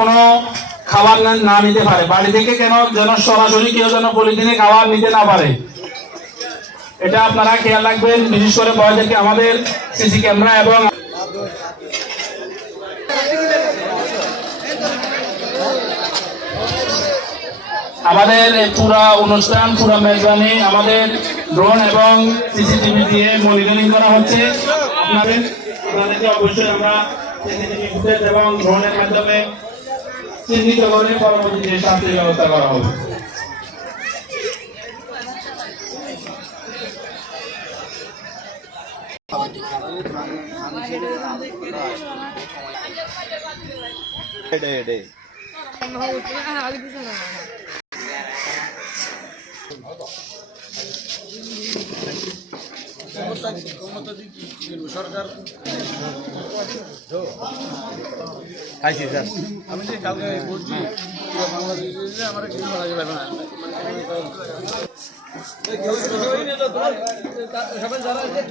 কোনো খাবার না নিতে পারে, বাড়ি থেকে যেন সরাসরি কেউ যেন পলিথিনে খাবার নিতে না পারে, এটা আপনারা খেয়াল রাখবেন। বিশেষ করে বয়দেরকে আমাদের সিসি ক্যামেরা এবং আমাদের পুরা অনুষ্ঠান, পুরা মেজবানি আমাদের ড্রোন এবং সিসিটিভি দিয়ে মনিটরিং করা হচ্ছে। আপনাদেরকে অবশ্যই আমরা সিসিটিভি ফুটেজ এবং ড্রোনের মাধ্যমে চিহ্নিত করে পরবর্তীতে শাস্তির ব্যবস্থা করা হবে। সরকার আমি যে কালকে বলছি বাংলাদেশে আমার কিছু বলা যাবে না। সবাই যারা আছে